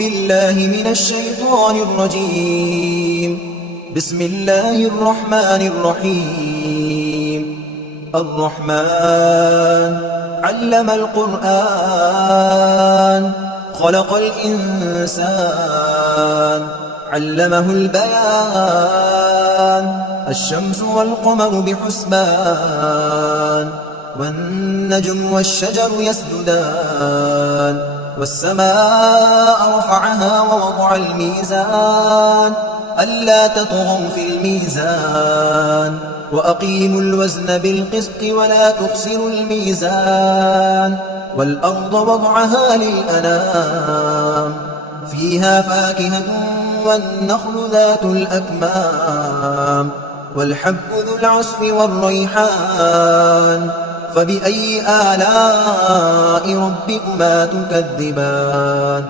بالله من الشيطان الرجيم. بسم الله الرحمن الرحيم. الرحمن علم القرآن خلق الإنسان علمه البيان. الشمس والقمر بحسبان والنجم والشجر يسجدان والسماء رفعها ووضع الميزان ألا تطغوا في الميزان وأقيموا الوزن بالقسط ولا تخسروا الميزان. والأرض وضعها للأنام فيها فاكهة والنخل ذات الأكمام والحب ذو العصف والريحان. فبأي آلاء ربكما تكذبان؟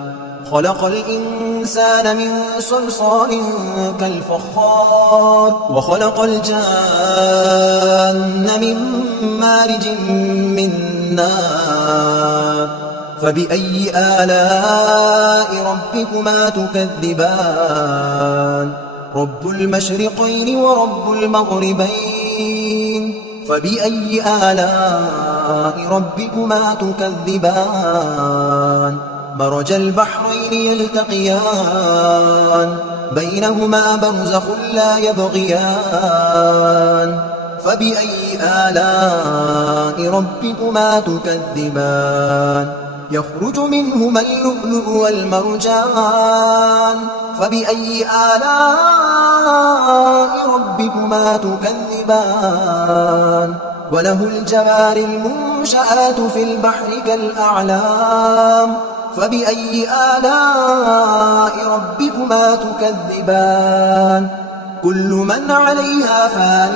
خلق الإنسان من صلصال كالفخار وخلق الجان من مارج من نار. فبأي آلاء ربكما تكذبان؟ رب المشرقين ورب المغربين. فبأي آلاء ربكما تكذبان؟ مرج البحرين يلتقيان بينهما برزخ لا يبغيان. فبأي آلاء ربكما تكذبان؟ يخرج منهما اللؤلؤ والمرجان. فبأي آلاء ربكما تكذبان؟ وله الجوار المنشآت في البحر كالأعلام. فبأي آلاء ربكما تكذبان؟ كل من عليها فان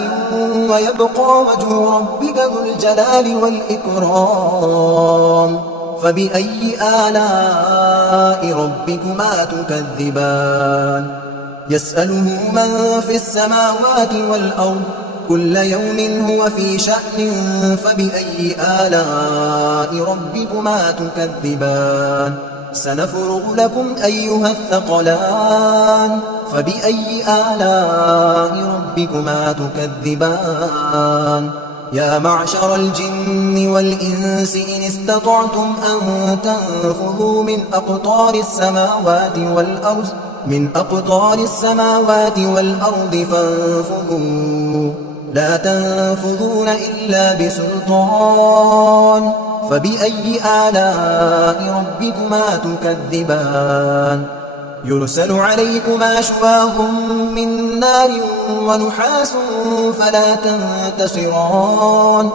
ويبقى وجه ربك ذو الجلال والإكرام. فبأي آلاء ربكما تكذبان؟ يسأله من في السماوات والأرض كل يوم هو في شأن. فبأي آلاء ربكما تكذبان؟ سنفرغ لكم أيها الثقلان. فبأي آلاء ربكما تكذبان؟ يا معشر الجن والإنس إن استطعتم أن تنفذوا من أقطار السماوات والأرض فانفذوا لا تنفذون إلا بسلطان. فبأي آلاء ربكما تكذبان؟ يرسل عليكما شواظ من نار ونحاس فلا تنتصران.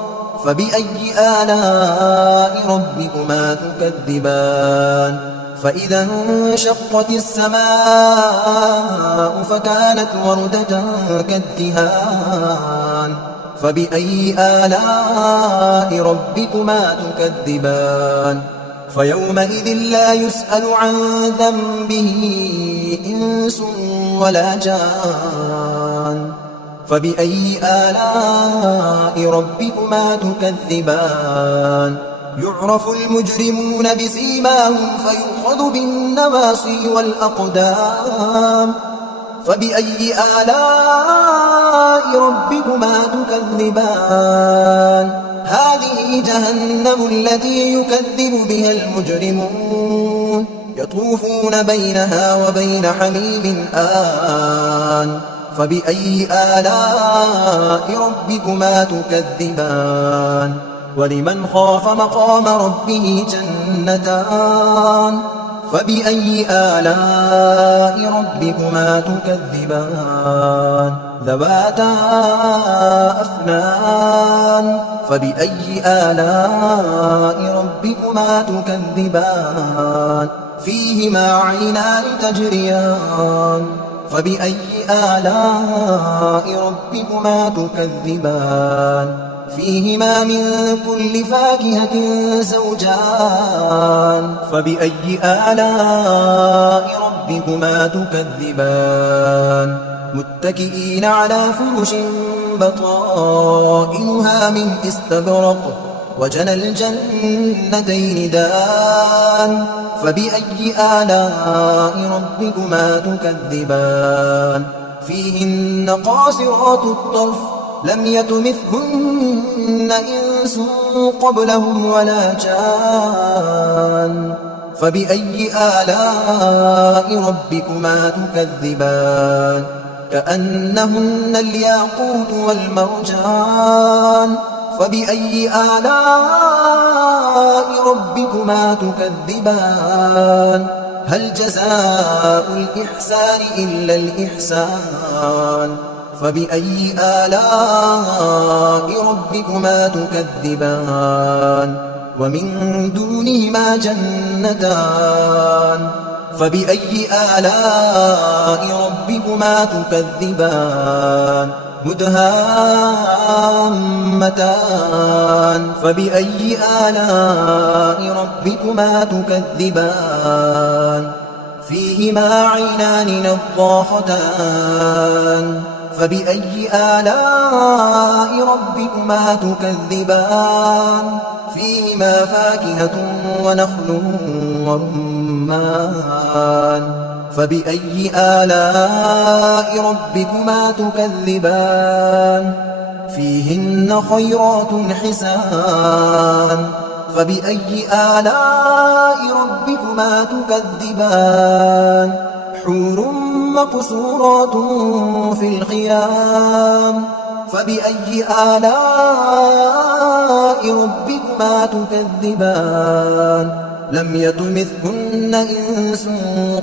فبأي آلاء ربكما تكذبان؟ فإذا انشقت السماء فكانت وردة كالدهان. فبأي آلاء ربكما تكذبان؟ فيومئذ لا يسأل عن ذنبه إنس ولا جان. فبأي آلاء ربكما تكذبان؟ يعرف المجرمون بسيماهم فيؤخذ بالنواصي والأقدام. فبأي آلاء ربكما تكذبان؟ هذه جهنم التي يكذب بها المجرمون يطوفون بينها وبين حميم آن. فبأي آلاء ربكما تكذبان؟ ولمن خاف مقام ربه جنتان. فبأي آلاء ربكما تكذبان؟ ذواتا أفنان. فبأي آلاء ربكما تكذبان؟ فيهما عينان تجريان. فبأي آلاء ربكما تكذبان؟ فيهما من كل فاكهة زوجان. فبأي آلاء ربكما تكذبان؟ متكئين على فرش بطائنها من استبرق وجنى الجنتين دان. فبأي آلاء ربكما تكذبان فيهن قاصرات الطرف لم يطمثهن إنس قبلهم ولا جان فبأي آلاء ربكما تكذبان كأنهن الياقوت والمرجان فبأي آلاء ربكما تكذبان هل جزاء الإحسان إلا الإحسان فبأي آلاء ربكما تكذبان ومن دونهما جنتان فبأي آلاء ربكما تكذبان مدهامتان فبأي آلاء ربكما تكذبان فيهما عينان نضاختان فبأي آلاء ربكما تكذبان فيهما فاكهة ونخل ورمان فبأي آلاء ربكما تكذبان فيهن خيرات حسان فبأي آلاء ربكما تكذبان حور مقصورات في الخيام فبأي آلاء ربكما تكذبان لم يطمثهن إنس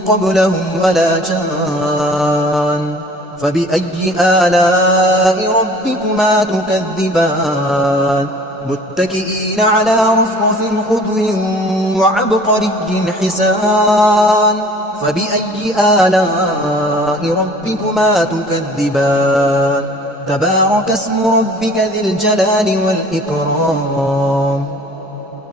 قبلهم ولا جان فبأي آلاء ربكما تكذبان متكئين على رفرف خضر وعبقري حسان فبأي آلاء ربكما تكذبان تبارك اسم ربك ذي الجلال والإكرام